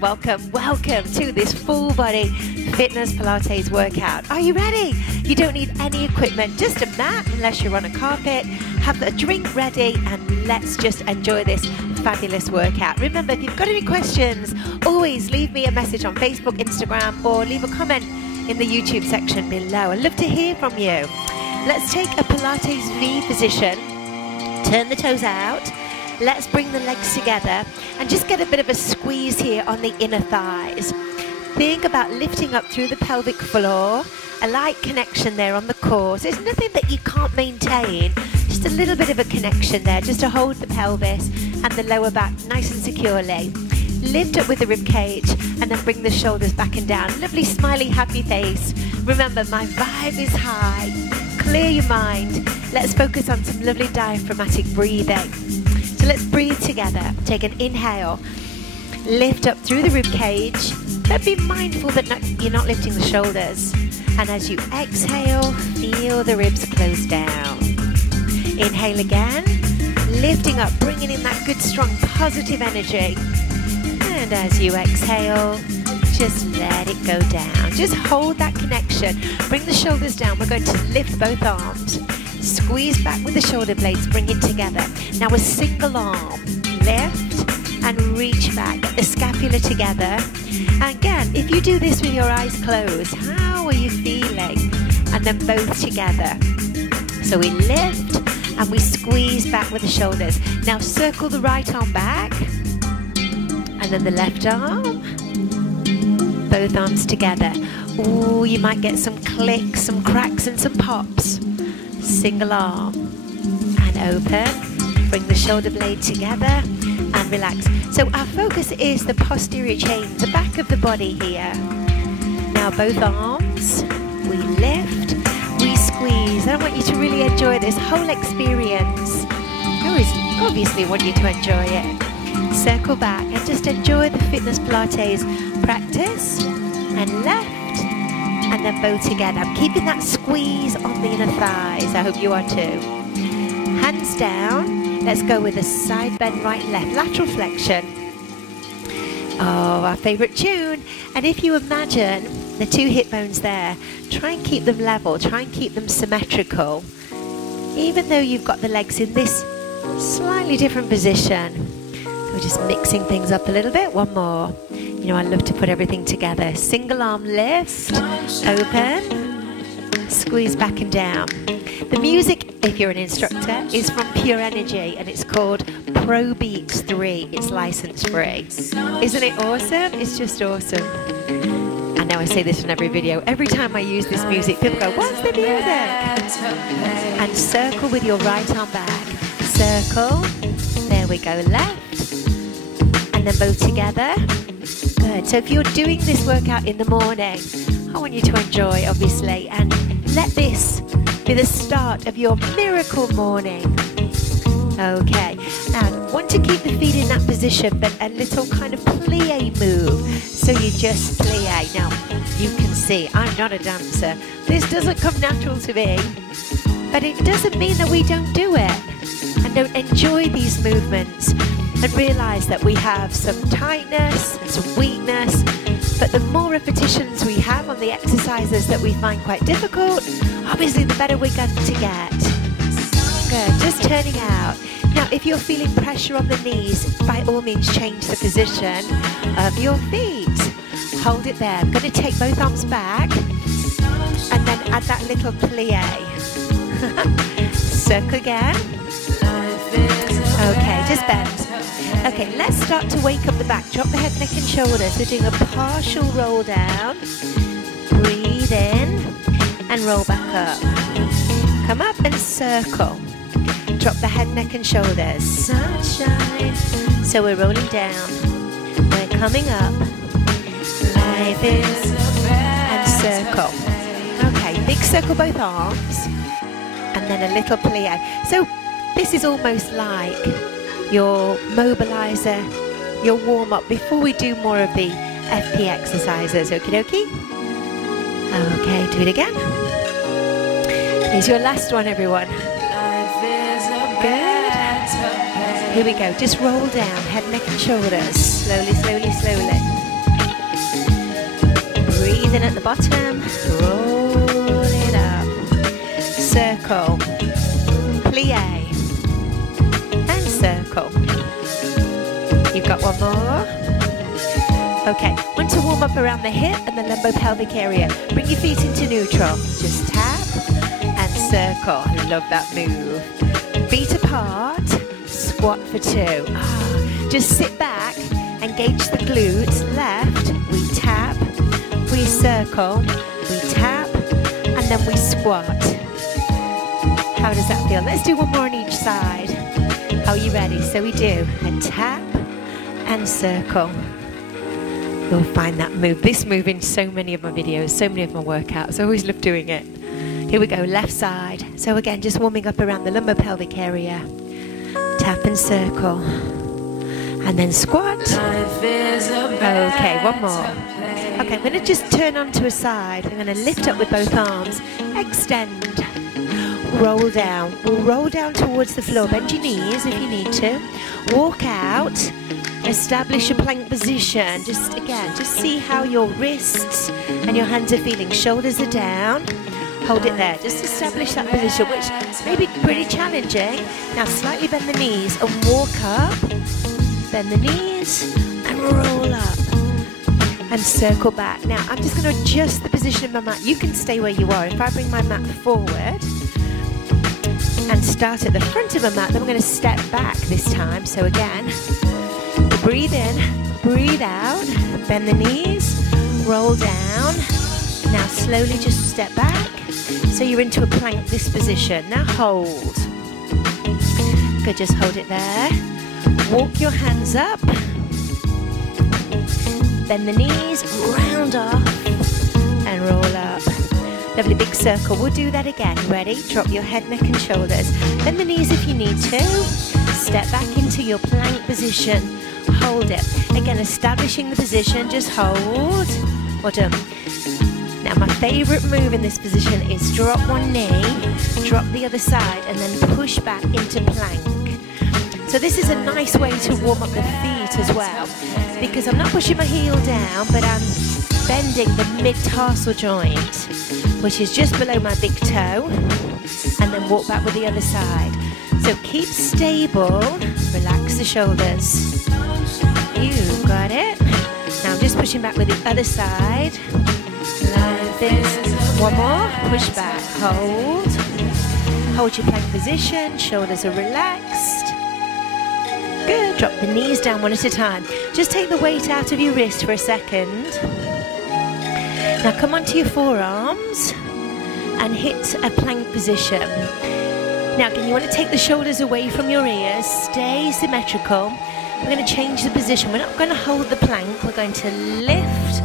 welcome to this full body fitness Pilates workout. Are you ready? You don't need any equipment, just a mat unless you're on a carpet. Have a drink ready and let's just enjoy this fabulous workout. Remember, if you've got any questions, always leave me a message on Facebook, Instagram, or leave a comment in the YouTube section below. I'd love to hear from you. Let's take a Pilates V position. Turn the toes out. Let's bring the legs together and just get a bit of a squeeze here on the inner thighs. Think about lifting up through the pelvic floor, a light connection there on the core. So there's nothing that you can't maintain, just a little bit of a connection there, just to hold the pelvis and the lower back nice and securely. Lift up with the rib cage and then bring the shoulders back and down. Lovely, smiley, happy face. Remember, my vibe is high. Clear your mind. Let's focus on some lovely diaphragmatic breathing. So let's breathe together. Take an inhale. Lift up through the rib cage. But be mindful that you're not lifting the shoulders. And as you exhale, feel the ribs close down. Inhale again. Lifting up, bringing in that good, strong, positive energy. And as you exhale, just let it go down. Just hold that connection. Bring the shoulders down. We're going to lift both arms. Squeeze back with the shoulder blades, bring it together. Now a single arm, lift and reach back, get the scapula together. And again, if you do this with your eyes closed, how are you feeling? And then both together. So we lift and we squeeze back with the shoulders. Now circle the right arm back and then the left arm. Both arms together. Ooh, you might get some clicks, some cracks and some pops. Single arm and open. Bring the shoulder blade together and relax. So our focus is the posterior chain, the back of the body here. Now both arms, we lift, we squeeze. I want you to really enjoy this whole experience. I obviously want you to enjoy it. Circle back and just enjoy the Fitness Pilates practice. And left. And then both together. I'm keeping that squeeze on the inner thighs. I hope you are too. Hands down. Let's go with a side bend right and left. Lateral flexion. Oh, our favorite tune. And if you imagine the two hip bones there, try and keep them level. Try and keep them symmetrical. Even though you've got the legs in this slightly different position. We're just mixing things up a little bit. One more. You know, I love to put everything together. Single arm lift, open, squeeze back and down. The music, if you're an instructor, is from Pure Energy and it's called Pro Beats 3. It's license free. Isn't it awesome? It's just awesome. I know I say this in every video. Every time I use this music, people go, what's the music? And circle with your right arm back. Circle. There we go. Left. And then both together. Good. So if you're doing this workout in the morning, I want you to enjoy, obviously, and let this be the start of your miracle morning. Okay. Now, want to keep the feet in that position, but a little kind of plie move. So you just plie. Now, you can see, I'm not a dancer. This doesn't come natural to me, but it doesn't mean that we don't do it and don't enjoy these movements. And realize that we have some tightness and some weakness, but the more repetitions we have on the exercises that we find quite difficult, obviously the better we're going to get. Good, just turning out. Now if you're feeling pressure on the knees, by all means change the position of your feet. Hold it there. I'm going to take both arms back and then add that little plie. Circle again. Okay, just bend. Okay, let's start to wake up the back. Drop the head, neck and shoulders. We're doing a partial roll down. Breathe in and roll back up. Come up and circle. Drop the head, neck and shoulders. Sunshine. So we're rolling down. We're coming up. Life is and circle. Okay, big circle both arms. And then a little plie. So this is almost like your mobilizer, your warm-up before we do more of the FP exercises. Okie dokie. Okay, do it again. Here's your last one, everyone. Good. Here we go. Just roll down, head, neck and shoulders. Slowly, slowly bottom, roll it up, circle, plie, and circle. You've got one more. Okay, want to warm up around the hip and the lumbo-pelvic area. Bring your feet into neutral. Just tap and circle. I love that move. Feet apart, squat for 2. Just sit back, engage the glutes. Left, we tap, we circle, we tap, and then we squat. How does that feel? Let's do one more on each side. Are you ready? So we do a tap and circle. You'll find that move, this move in so many of my videos, so many of my workouts. I always love doing it. Here we go, left side. So again, just warming up around the lumbo-pelvic area. Tap and circle. And then squat. Okay, one more. Okay, I'm going to just turn onto a side. I'm going to lift up with both arms. Extend. Roll down. We'll roll down towards the floor. Bend your knees if you need to. Walk out. Establish a plank position. Just see how your wrists and your hands are feeling. Shoulders are down. Hold it there. Just establish that position, which may be pretty challenging. Now slightly bend the knees and walk up. Bend the knees and roll up. And circle back. Now I'm just going to adjust the position of my mat. You can stay where you are. If I bring my mat forward and start at the front of my mat, then I'm going to step back this time. So again, breathe in, breathe out, bend the knees, roll down. Now slowly just step back. So you're into a plank, this position. Now hold. Good, just hold it there. Walk your hands up. Bend the knees, round off, and roll up. Lovely big circle. We'll do that again. Ready? Drop your head, neck, and shoulders. Bend the knees if you need to. Step back into your plank position. Hold it. Again, establishing the position. Just hold. Well done. Now, my favorite move in this position is drop one knee, drop the other side, and then push back into plank. So this is a nice way to warm up the feet as well, because I'm not pushing my heel down, but I'm bending the mid-tarsal joint, which is just below my big toe, and then walk back with the other side. So keep stable, relax the shoulders. You got it. Now I'm just pushing back with the other side. Like this. One more. Push back. Hold. Hold your plank position. Shoulders are relaxed. Good. Drop the knees down one at a time. Just take the weight out of your wrist for a second. Now come onto your forearms and hit a plank position. Now again, you want to take the shoulders away from your ears. Stay symmetrical. We're going to change the position. We're not going to hold the plank. We're going to lift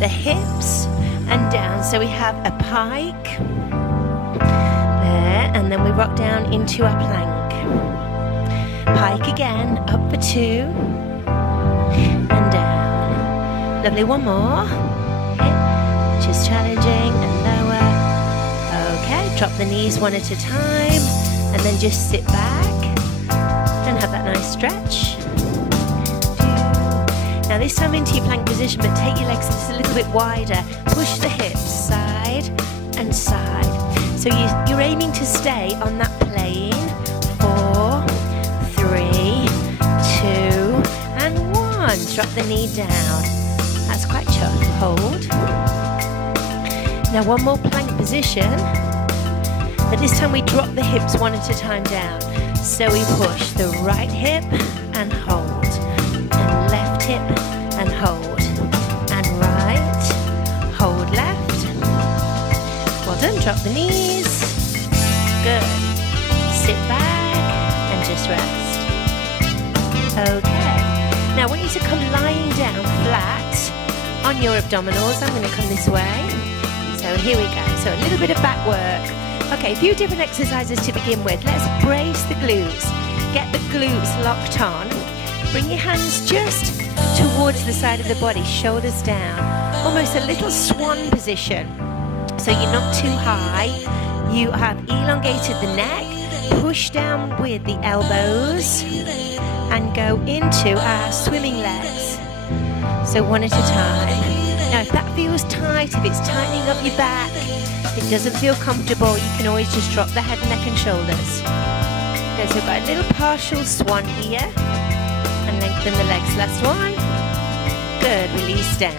the hips and down. So we have a pike there, and then we rock down into our plank. Pike again, up for 2 and down. Lovely, one more. Hit, just challenging and lower. Okay, drop the knees one at a time, and then just sit back and have that nice stretch. Now this time into your plank position, but take your legs just a little bit wider. Push the hips side and side. So you're aiming to stay on that plane. 4, 3, 2, and 1. Drop the knee down. That's quite tough. Hold. Now one more plank position. But this time we drop the hips one at a time down. So we push the right hip and hold. Hip and hold, and right, hold left. Well done, drop the knees. Good. Sit back and just rest. Okay. Now I want you to come lying down flat on your abdominals. I'm going to come this way. So here we go. So a little bit of back work. Okay, a few different exercises to begin with. Let's brace the glutes. Get the glutes locked on. Bring your hands just towards the side of the body, shoulders down, almost a little swan position. So you're not too high, you have elongated the neck, push down with the elbows, and go into our swimming legs. So one at a time. Now if that feels tight, if it's tightening up your back, it doesn't feel comfortable, you can always just drop the head, neck and shoulders. Okay, so we've got a little partial swan here, and lengthen the legs. Last one. Good, release down.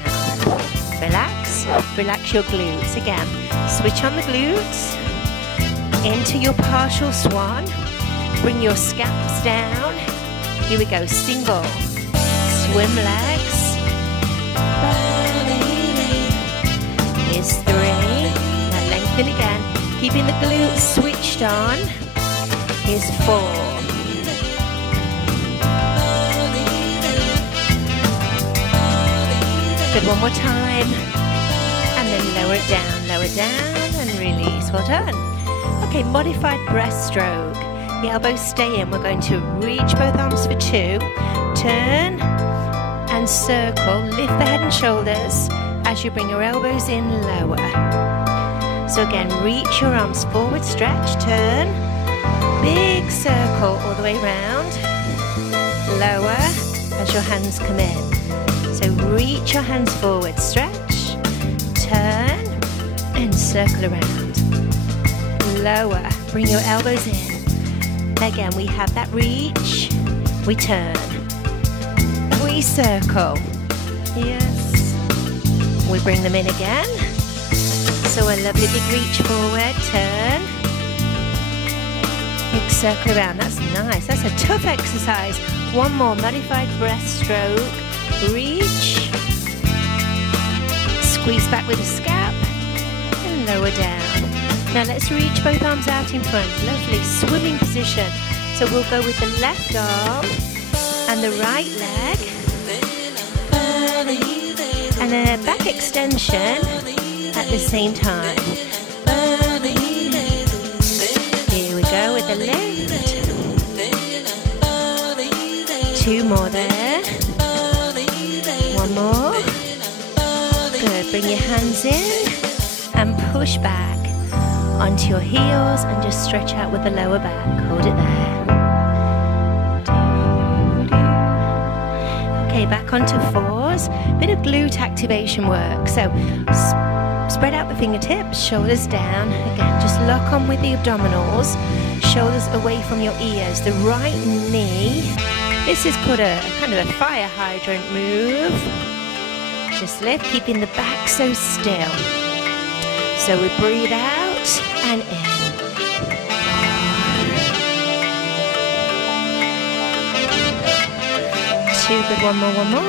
Relax, relax your glutes. Again, switch on the glutes, into your partial swan, bring your scalps down. Here we go, single, swim legs. Here's 3, now lengthen again, keeping the glutes switched on. Here's 4. Good, one more time. And then lower it down and release. Well done. Okay, modified breaststroke. The elbows stay in. We're going to reach both arms for 2. Turn and circle. Lift the head and shoulders as you bring your elbows in lower. So again, reach your arms forward, stretch, turn. Big circle all the way around. Lower as your hands come in. So reach your hands forward, stretch, turn, and circle around. Lower, bring your elbows in. Again, we have that reach, we turn, we circle. Yes, we bring them in again. So a lovely big reach forward, turn, big circle around. That's nice, that's a tough exercise. One more, modified breaststroke. Reach, squeeze back with the scalp, and lower down. Now let's reach both arms out in front. Lovely swimming position. So we'll go with the left arm and the right leg, and a back extension at the same time. Here we go with the lift. 2 more there. 1 more. Good, bring your hands in and push back onto your heels and just stretch out with the lower back. Hold it there. Okay, back onto 4s. Bit of glute activation work. So spread out the fingertips, shoulders down. Again, just lock on with the abdominals. Shoulders away from your ears. The right knee. This is called a kind of a fire hydrant move. Just lift, keeping the back so still. So we breathe out and in. 2, good, 1 more.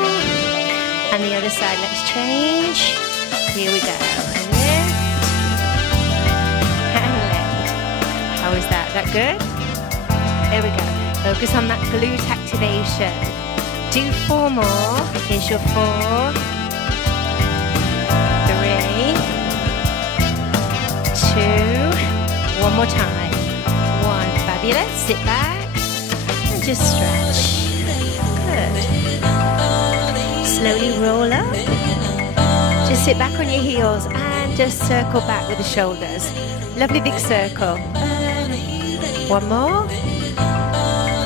And the other side, let's change. Here we go. And lift. And lift. How is that? That good? There we go. Focus on that glute activation. Do 4 more. Here's your 4. 3. 2. 1 more time. 1. Fabulous. Sit back and just stretch. Good. Slowly roll up. Just sit back on your heels and just circle back with the shoulders. Lovely big circle. 1 more.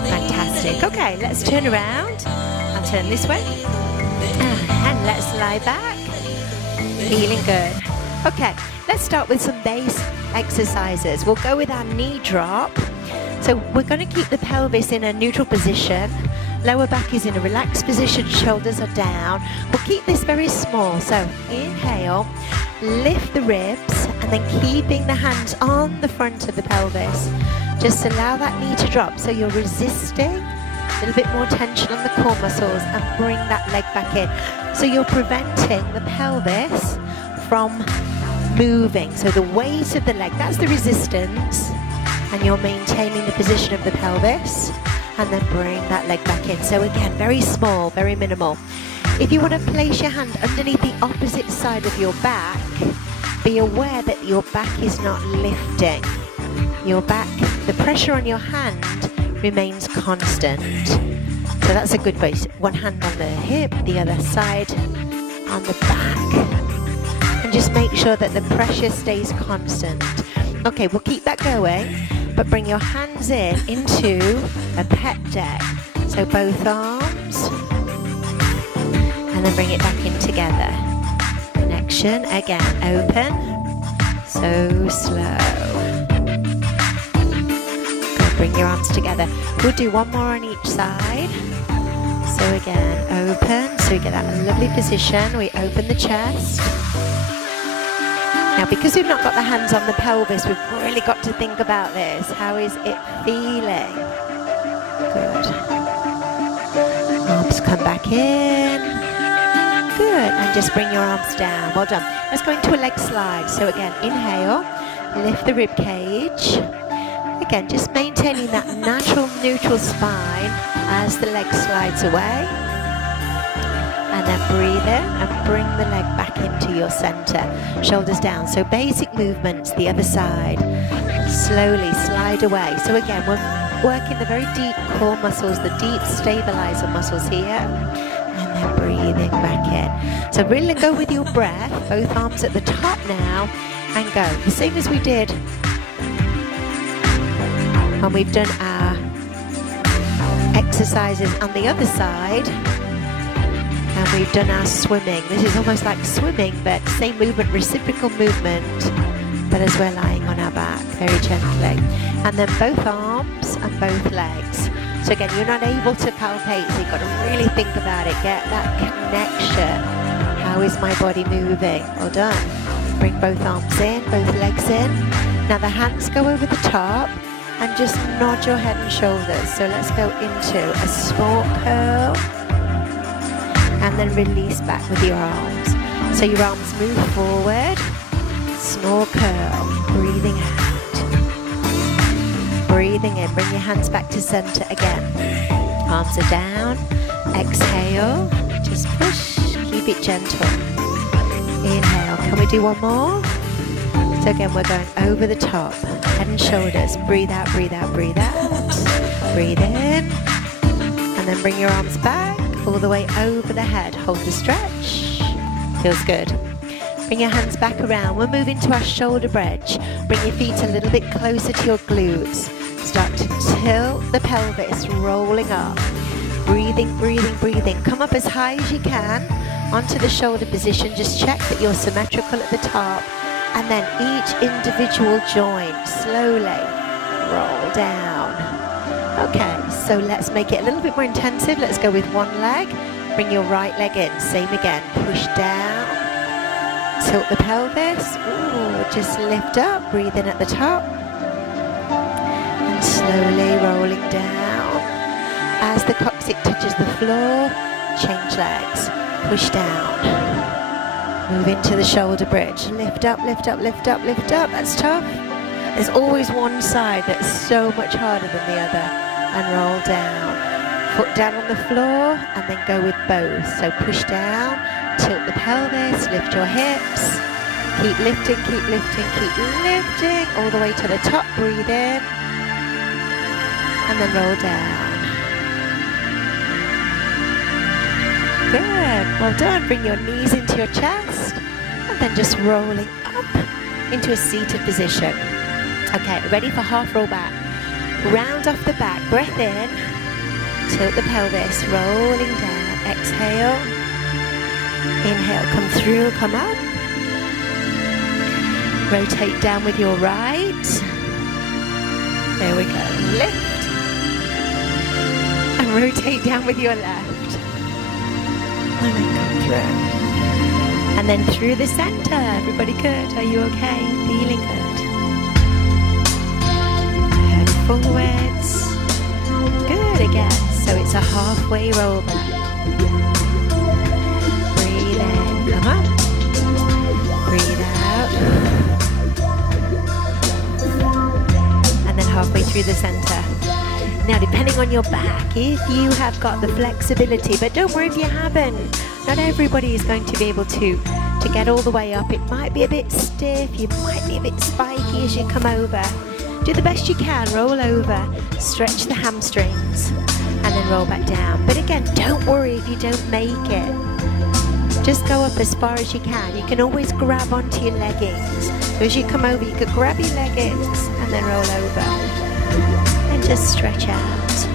Fantastic. Okay, let's turn around. I'll turn this way. And let's lie back. Feeling good. Okay, let's start with some base exercises. We'll go with our knee drop. So we're going to keep the pelvis in a neutral position. Lower back is in a relaxed position, shoulders are down. We'll keep this very small. So inhale, lift the ribs, and then keeping the hands on the front of the pelvis. Just allow that knee to drop. So you're resisting a little bit more tension on the core muscles and bring that leg back in. So you're preventing the pelvis from moving. So the weight of the leg, that's the resistance, and you're maintaining the position of the pelvis, and then bring that leg back in. So again, very small, very minimal. If you want to place your hand underneath the opposite side of your back, be aware that your back is not lifting. Your back, the pressure on your hand remains constant. So that's a good base. One hand on the hip, the other side on the back. And just make sure that the pressure stays constant. Okay, we'll keep that going, but bring your hands in into a pec deck. So both arms, and then bring it back in together. connection. Again, open, so slow. Good, bring your arms together. We'll do one more on each side. So again, open, so we get that lovely position. We open the chest. Now, because we've not got the hands on the pelvis, we've really got to think about this. How is it feeling? Good. Arms come back in. Good. And just bring your arms down. Well done. Let's go into a leg slide. So again, inhale, lift the rib cage. Again, just maintaining that natural neutral spine as the leg slides away. And then breathe in and bring the leg back into your center. Shoulders down. So basic movements, the other side. Slowly slide away. So again, we're working the very deep core muscles, the deep stabilizer muscles here. And then breathing back in. So really go with your breath. Both arms at the top now. And go. The same as we did when we've done our exercises on the other side. And we've done our swimming. This is almost like swimming, but same movement, reciprocal movement, but as we're lying on our back, very gently. And then both arms and both legs. So again, you're not able to palpate, so you've got to really think about it. Get that connection. How is my body moving? Well done. Bring both arms in, both legs in. Now the hands go over the top and just nod your head and shoulders. So let's go into a small curl. And then release back with your arms. So your arms move forward, small curl, breathing out. Breathing in, bring your hands back to center again. Arms are down, exhale, just push, keep it gentle. Inhale, can we do one more? So again, we're going over the top, head and shoulders, breathe out, breathe out, breathe out. Breathe in, and then bring your arms back. All the way over the head. Hold the stretch. Feels good. Bring your hands back around. We'll move into our shoulder bridge. Bring your feet a little bit closer to your glutes. Start to tilt the pelvis, rolling up. Breathing, breathing, breathing. Come up as high as you can onto the shoulder position. Just check that you're symmetrical at the top. And then each individual joint slowly roll down. Okay, so let's make it a little bit more intensive. Let's go with one leg. Bring your right leg in. Same again. Push down. Tilt the pelvis. Ooh, just lift up. Breathe in at the top. And slowly rolling down. As the coccyx touches the floor, change legs. Push down. Move into the shoulder bridge. Lift up, lift up, lift up, lift up. That's tough. There's always one side that's so much harder than the other. And roll down. Foot down on the floor and then go with both. So push down, tilt the pelvis, lift your hips. Keep lifting, keep lifting, keep lifting. All the way to the top, breathe in. And then roll down. Good, well done. Bring your knees into your chest. And then just rolling up into a seated position. Okay, ready for half roll back. Round off the back, breath in, tilt the pelvis, rolling down, exhale, inhale, come through, come up, rotate down with your right, there we go, lift, and rotate down with your left, and then come through, and then through the center. Everybody good? Are you okay? Feeling good? Forwards. Good again. So it's a halfway roll back. Breathe in, come up. Breathe out. And then halfway through the center. Now, depending on your back, if you have got the flexibility, but don't worry if you haven't. Not everybody is going to be able to get all the way up. It might be a bit stiff. You might be a bit spiky as you come over. Do the best you can, roll over, stretch the hamstrings, and then roll back down. But again, don't worry if you don't make it. Just go up as far as you can. You can always grab onto your leggings. So as you come over, you could grab your leggings and then roll over. And just stretch out.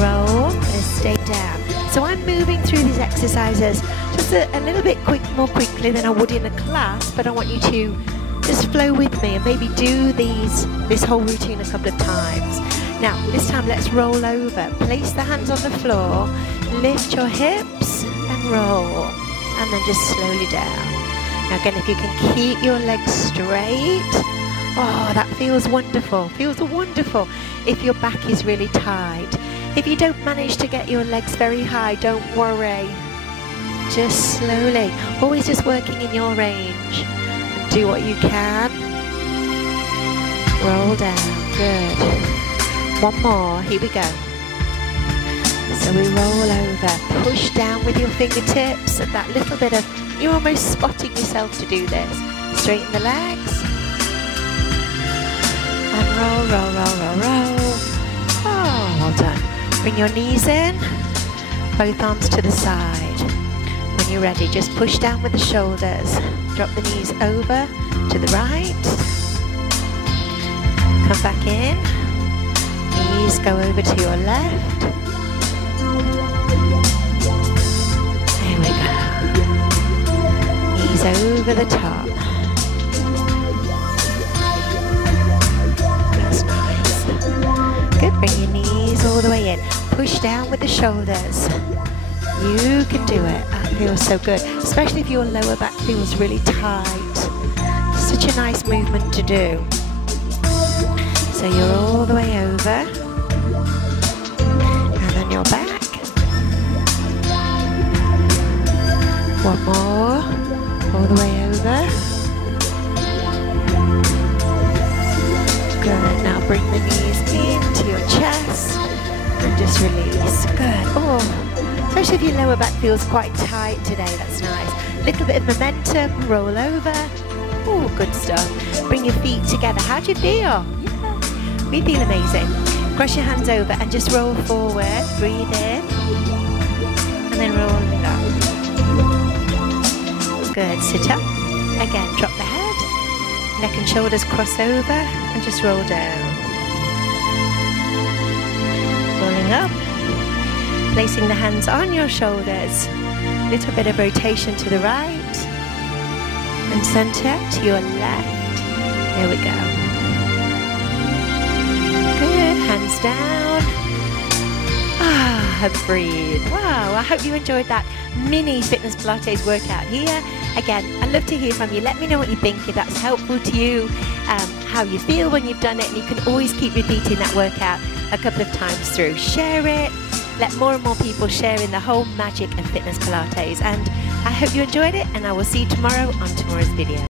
Roll and stay down. So I'm moving through these exercises just just a little bit more quickly than I would in a class, but I want you to just flow with me and maybe do this whole routine a couple of times. Now, this time let's roll over. Place the hands on the floor, lift your hips and roll, and then just slowly down. Now again, if you can keep your legs straight, oh, that feels wonderful, if your back is really tight. If you don't manage to get your legs very high, don't worry. Just slowly, always just working in your range. And do what you can. Roll down, good. One more, here we go. So we roll over, push down with your fingertips, and that little bit of, you're almost spotting yourself to do this. Straighten the legs. And roll, roll, roll, roll, roll. Oh, well done. Bring your knees in, both arms to the side. When you're ready, just push down with the shoulders. Drop the knees over to the right. Come back in. Knees go over to your left. There we go. Knees over the top. That's nice. Good, bring your knees all the way in. Push down with the shoulders. You can do it. That feels so good, especially if your lower back feels really tight. Such a nice movement to do. So you're all the way over, and then you're back. One more, all the way over. Good, now bring the knees into your chest, and just release. Good, oh, especially if your lower back feels quite tight today, that's nice. Little bit of momentum, roll over. Oh, good stuff. Bring your feet together. How do you feel? We feel amazing. Cross your hands over and just roll forward. Breathe in. And then rolling up. Good. Sit up. Again, drop the head. Neck and shoulders cross over and just roll down. Rolling up. Placing the hands on your shoulders. Little bit of rotation to the right. And center to your left. There we go. Good, hands down. And breathe. Wow, I hope you enjoyed that mini Fitness Pilates workout here. Again, I'd love to hear from you. Let me know what you think, if that's helpful to you, how you feel when you've done it, and you can always keep repeating that workout a couple of times through. Share it. Let more and more people share in the whole magic of Fitness Pilates. And I hope you enjoyed it, and I will see you tomorrow on tomorrow's video.